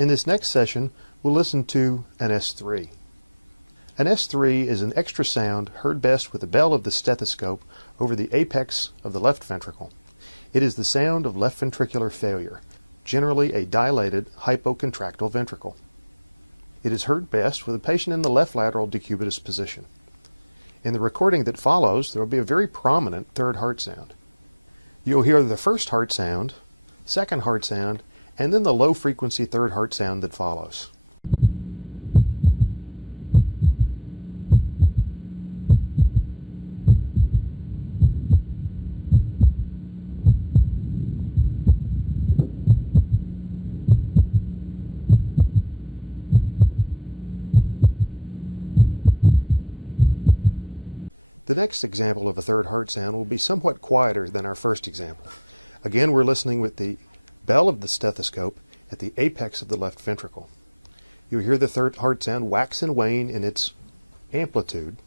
In this next session, we'll listen to an S3. An S3 is an extra sound heard best with the bell of the stethoscope over the apex of the left ventricle. It is the sound of left ventricular failure, generally a dilated hypocontractile ventricle. It is heard best with a patient in the left lateral decubitus position. In the recording that follows, there will be a very prominent third heart sound. You'll hear the first heart sound, second heart sound, and then the low-frequency third heart sound that follows. The next example of a third heart sound will be somewhat quieter than our first example. Again, we're listening with the bell of the stethoscope at the apex of the left ventricle. You'll hear the third heart sound wax and wane in its amplitude.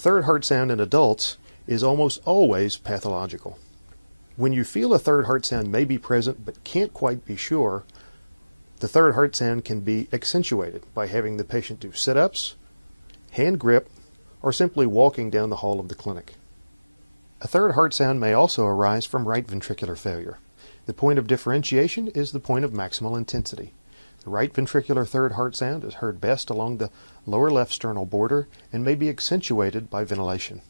The third heart sound in adults is almost always pathological. When you feel a third heart sound may be present but can't quite be sure, the third heart sound can be accentuated by having the patient do sit-ups, hand grip, or simply walking down the hall of the clinic. A third heart sound may also arise from right ventricular failure. The point of differentiation is the point of maximal intensity. The right ventricular third heart sound is heard best along the lower left sternal border and may be accentuated by ventilation.